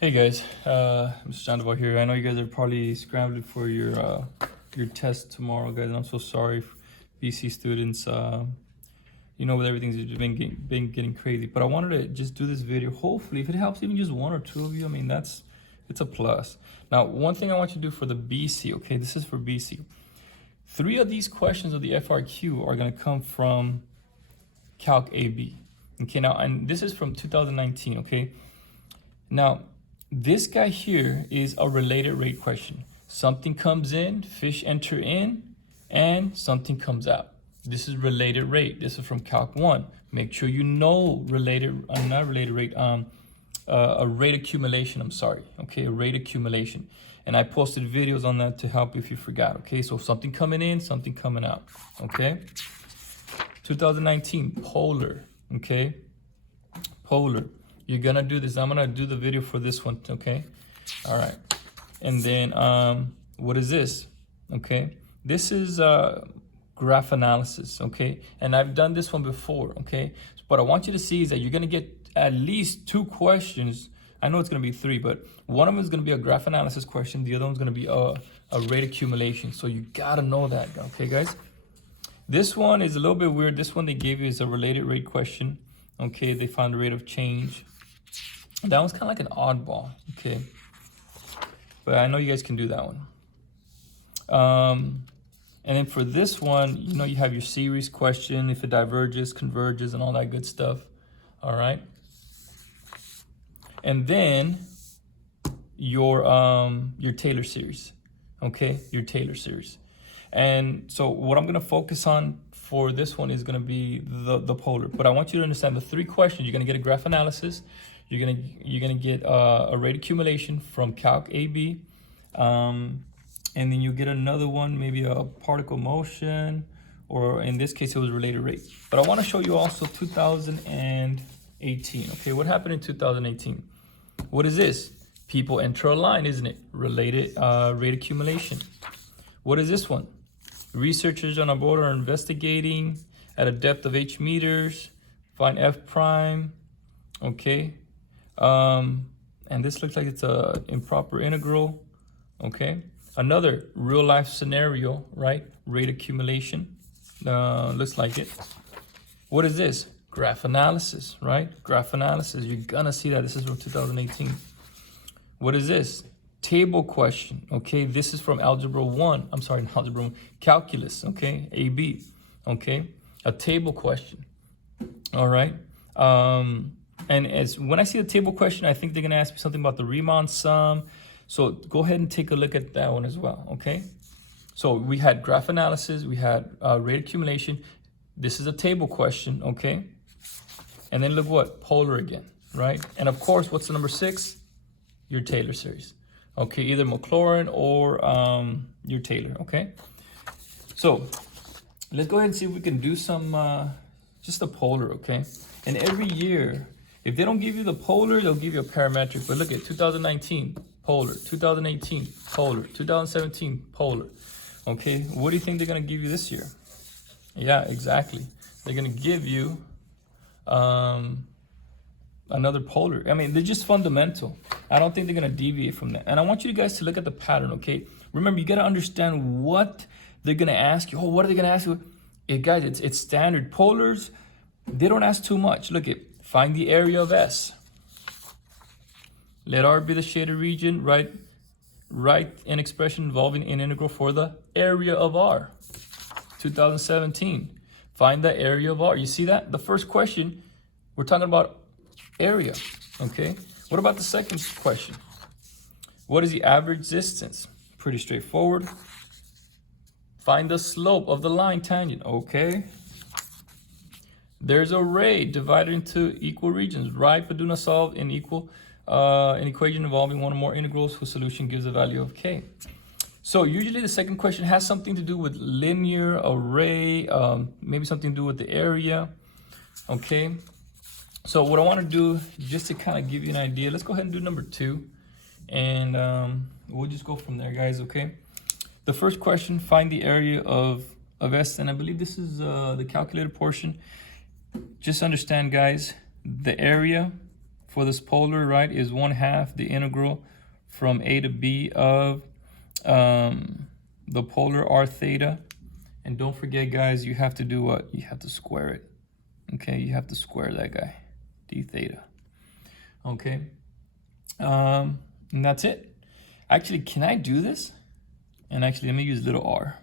Hey guys, Mr. Sandoval here. I know you guys are probably scrambling for your test tomorrow, guys. And I'm so sorry, BC students. You know, with everything's been getting crazy. But I wanted to just do this video. Hopefully, if it helps even just one or two of you, I mean, it's a plus. Now, one thing I want you to do for the BC, okay? This is for BC. 3 of these questions of the FRQ are going to come from Calc AB. Okay, now, and this is from 2019, okay? Now, this guy here is a related rate question. Something comes in, fish enter in, and something comes out. This is related rate. This is from Calc 1. Make sure you know related, not related rate, a rate accumulation, I'm sorry. Okay, a rate accumulation. And I posted videos on that to help if you forgot. Okay, so something coming in, something coming out. Okay, 2019, polar. Okay, polar. You're gonna do this. I'm gonna do the video for this one, okay? All right. And then what is this? Okay, this is graph analysis, okay? And I've done this one before, okay? What I want you to see is that you're gonna get at least 2 questions. I know it's gonna be 3, but one of them is gonna be a graph analysis question. The other one's gonna be a rate accumulation. So you gotta know that, okay, guys? This one is a little bit weird. This one they gave you is a related rate question. Okay, they found the rate of change. That one's kind of like an oddball, okay? But I know you guys can do that one. And then for this one, you know, you have your series question, if it diverges, converges, and all that good stuff, all right? And then your Taylor series, okay? Your Taylor series. And so what I'm gonna focus on for this one is gonna be the polar. But I want you to understand the 3 questions. You're gonna get a graph analysis, you're gonna get a rate accumulation from Calc AB, and then you get another one, maybe a particle motion, or in this case it was related rate. But I want to show you also 2018. Okay, what happened in 2018? What is this? People enter a line, isn't it? Related rate accumulation. What is this one? Researchers on a board are investigating at a depth of h meters. Find f prime. Okay. And this looks like it's a improper integral. Okay. Another real life scenario, right? Rate accumulation. Looks like it. What is this? Graph analysis, right? Graph analysis. You're gonna see that. This is from 2018. What is this? Table question. Okay. This is from algebra 1. I'm sorry, not algebra 1. Calculus. Okay. AB. Okay. A table question. All right. And when I see a table question, I think they're going to ask me something about the Riemann sum. So go ahead and take a look at that one as well, okay? So we had graph analysis, we had rate accumulation. This is a table question, okay? And then look what? Polar again, right? And of course, what's the number 6? Your Taylor series. Okay, either Maclaurin or your Taylor, okay? So let's go ahead and see if we can do some, just a polar, okay? And every year, if they don't give you the polar, they'll give you a parametric. But look at 2019, polar. 2018, polar. 2017, polar. Okay, what do you think they're going to give you this year? Yeah, exactly. They're going to give you another polar. I mean, they're just fundamental. I don't think they're going to deviate from that. And I want you guys to look at the pattern, okay? Remember, you got to understand what they're going to ask you. Oh, what are they going to ask you? Guys, it's standard. Polars, they don't ask too much. Look at, find the area of S. Let R be the shaded region. Write an expression involving an integral for the area of R. 2017. Find the area of R. You see that? The first question, we're talking about area. Okay. What about the second question? What is the average distance? Pretty straightforward. Find the slope of the line tangent. Okay. There's a ray divided into equal regions. Write but do not solve an equation involving one or more integrals whose solution gives a value of k. So usually the second question has something to do with linear array, maybe something to do with the area. Okay. So what I want to do, just to kind of give you an idea, let's go ahead and do number 2. And we'll just go from there, guys, okay? The first question, find the area of S. And I believe this is the calculated portion. Just understand, guys, the area for this polar, right, is 1/2 the integral from a to b of the polar r theta. And don't forget, guys, you have to do what? You have to square it. Okay, you have to square that guy, d theta. Okay, and that's it. Actually, can I do this? And actually, let me use little r.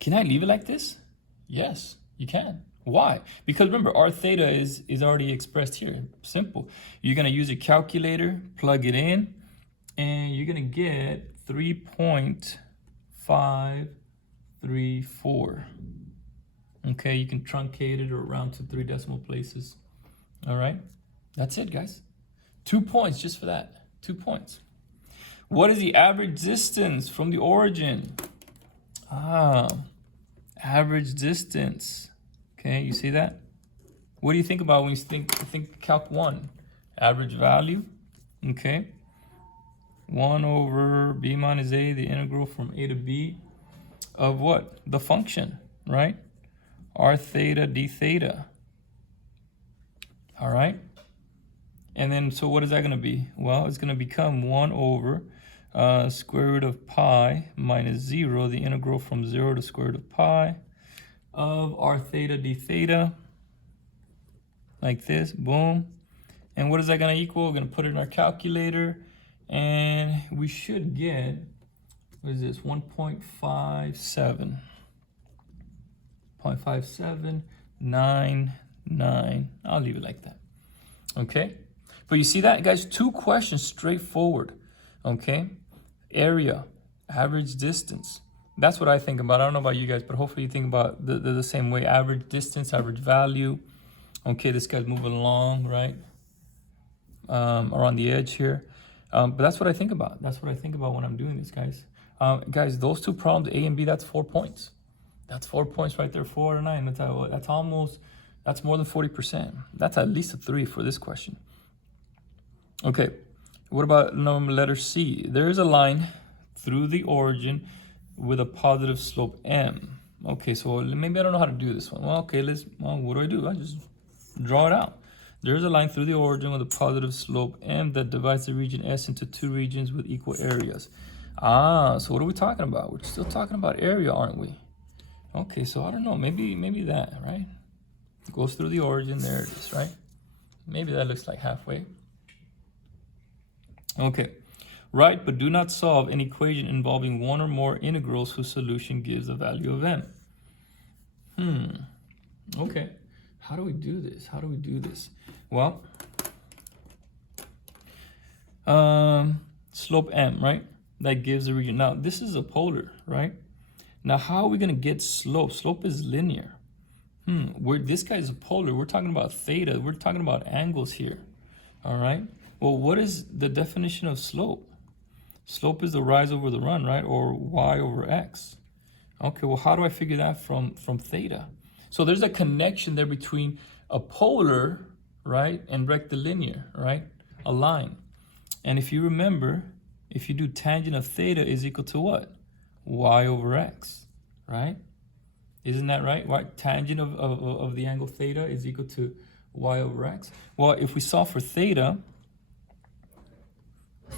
Can I leave it like this? Yes, you can. Why? Because remember, r theta is already expressed here. Simple. You're going to use a calculator, plug it in, and you're going to get 3.534. Okay, you can truncate it or round to 3 decimal places. All right, that's it, guys. 2 points just for that. 2 points. What is the average distance from the origin? Average distance. Okay, you see that? What do you think about when you think Calc 1? Average value. Okay. 1 over b minus a, the integral from a to b of what? The function, right? R theta d theta. All right. And then, so what is that going to be? Well, it's going to become 1 over square root of pi minus 0, the integral from 0 to square root of pi of r theta d theta, like this, boom. And what is that going to equal? We're going to put it in our calculator, and we should get, what is this, 1.57. 0.5799. I'll leave it like that. Okay. But you see that, guys? 2 questions straightforward. Okay. Area, average distance. That's what I think about. I don't know about you guys, but hopefully you think about the same way. Average distance, average value. Okay, this guy's moving along, right? Around the edge here. But that's what I think about. That's what I think about when I'm doing this, guys. Guys, those 2 problems, A and B, that's 4 points. That's 4 points right there, 4 out of 9. That's almost, that's more than 40%. That's at least a 3 for this question. Okay, what about letter C? There is a line through the origin with a positive slope m. Okay, so maybe I don't know how to do this one. Well, okay, what do? I just draw it out. There's a line through the origin with a positive slope m that divides the region S into 2 regions with equal areas. So what are we talking about? We're still talking about area, aren't we? Okay, so I don't know, maybe that, right? It goes through the origin, there it is, right? Maybe that looks like halfway. Okay, write but do not solve an equation involving 1 or more integrals whose solution gives the value of m. Okay, how do we do this? How do we do this? Well, slope m, right? That gives the region. Now, this is a polar, right? Now, how are we going to get slope? Slope is linear. This guy's a polar. We're talking about theta. We're talking about angles here. All right. Well, what is the definition of slope? Slope is the rise over the run, right? Or y over x. Okay, well, how do I figure that from theta? So there's a connection there between a polar, right, and rectilinear, right? A line. And if you remember, if you do tangent of theta is equal to what? Y over x, right? Isn't that right? Right? Tangent of the angle theta is equal to y over x. Well, if we solve for theta,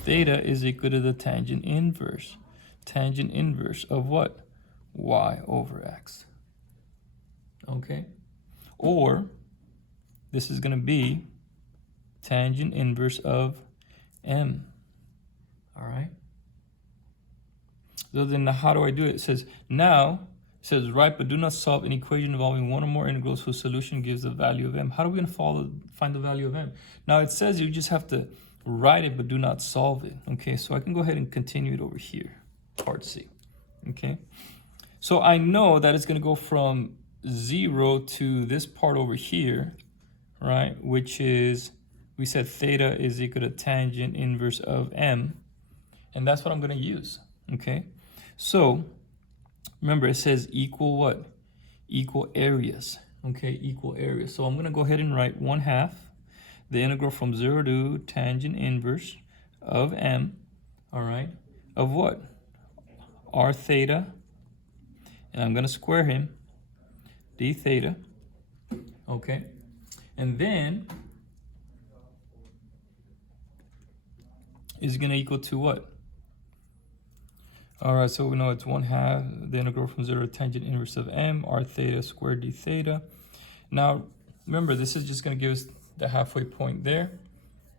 theta is equal to the tangent inverse. Tangent inverse of what? Y over x. Okay? Or this is going to be tangent inverse of m. All right? So then how do I do it? It says, write but do not solve an equation involving 1 or more integrals whose solution gives the value of m. How are we going to find the value of m? Now it says you just have to write it but do not solve it. Okay, so I can go ahead and continue it over here, part C. Okay, so I know that it's going to go from 0 to this part over here, right? Which is, we said theta is equal to tangent inverse of m. And that's what I'm going to use. Okay, so remember it says equal what? Equal areas. Okay, equal areas. So I'm going to go ahead and write 1/2 the integral from 0 to tangent inverse of m. All right, of what? R theta. And I'm going to square him. D theta. Okay, and then is going to equal to what? All right, so we know it's 1/2 the integral from 0 to tangent inverse of m r theta squared d theta. Now, remember, this is just going to give us the halfway point there.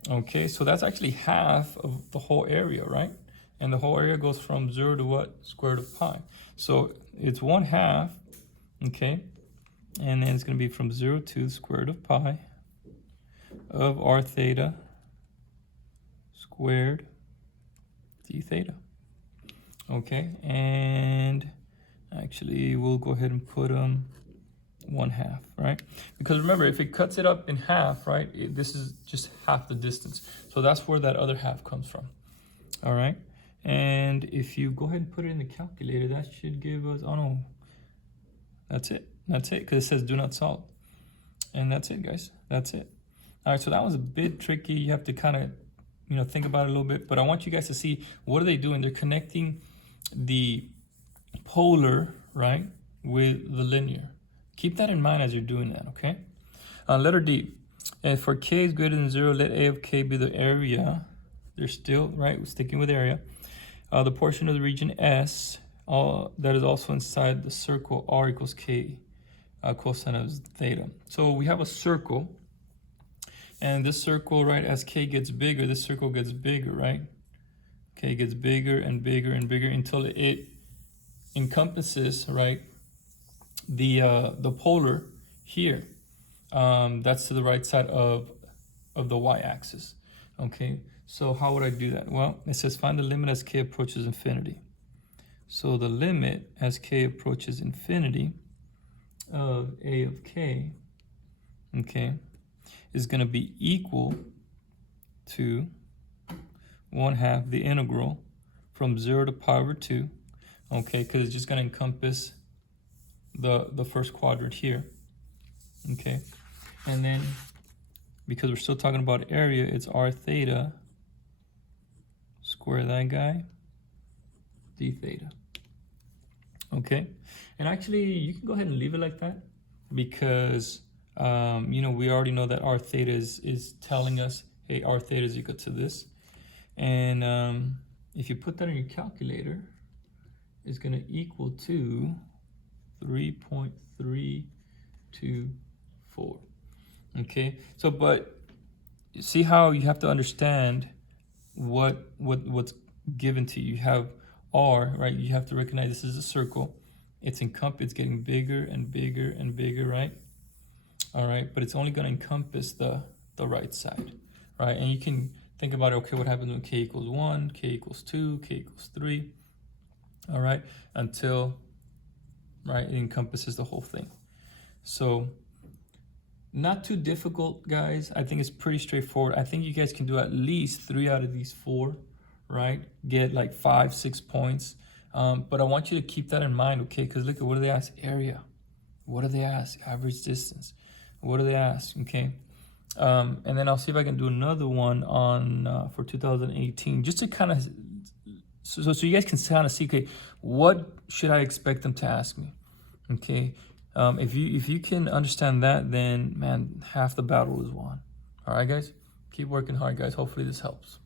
Okay, so that's actually half of the whole area, right? And the whole area goes from 0 to what? Square root of pi. So it's 1/2, okay? And then it's going to be from 0 to the square root of pi of r theta squared d theta. Okay, and actually we'll go ahead and put 1/2, right? Because remember, if it cuts it up in half, right, this is just half the distance. So that's where that other half comes from. All right, and if you go ahead and put it in the calculator, that should give us, oh no, that's it, because it says do not solve. And that's it, guys, that's it. All right, so that was a bit tricky. You have to kind of, think about it a little bit, but I want you guys to see, what are they doing? They're connecting the polar, right, with the linear. Keep that in mind as you're doing that, okay? Letter D, and for k is greater than 0, let a of k be the area. They're still, right, we're sticking with area. The portion of the region S, that is also inside the circle R equals k, cosine of theta. So we have a circle, and this circle, right, as k gets bigger, this circle gets bigger, right? K gets bigger and bigger and bigger until it encompasses, right, the polar here. That's to the right side of the y-axis. Okay, so how would I do that? Well, it says find the limit as k approaches infinity. So the limit as k approaches infinity of a of k, okay, is going to be equal to 1/2 the integral from 0 to pi over 2, okay, because it's just going to encompass the first quadrant here, okay, and then because we're still talking about area, it's r theta square that guy d theta. Okay, and actually you can go ahead and leave it like that, because we already know that r theta is telling us, hey, r theta is equal to this. And if you put that in your calculator, it's going to equal to 3.324. Okay, so but see how you have to understand what's given to you. You have r, right? You have to recognize this is a circle. It's getting bigger and bigger and bigger, right? All right, but it's only going to encompass the right side, right? And you can think about it, okay, what happens when k equals 1, k equals 2, k equals 3, all right, until, right, it encompasses the whole thing. So not too difficult, guys. I think it's pretty straightforward. I think you guys can do at least 3 out of these 4, right? Get like 5, 6 points. But I want you to keep that in mind, okay? Because look at, what do they ask? Area. What do they ask? Average distance. What do they ask? Okay. And then I'll see if I can do another one on for 2018, just to kind of so you guys can kind of see, okay, what should I expect them to ask me? Okay. If you can understand that, then man, half the battle is won. All right, guys, keep working hard, guys. Hopefully this helps.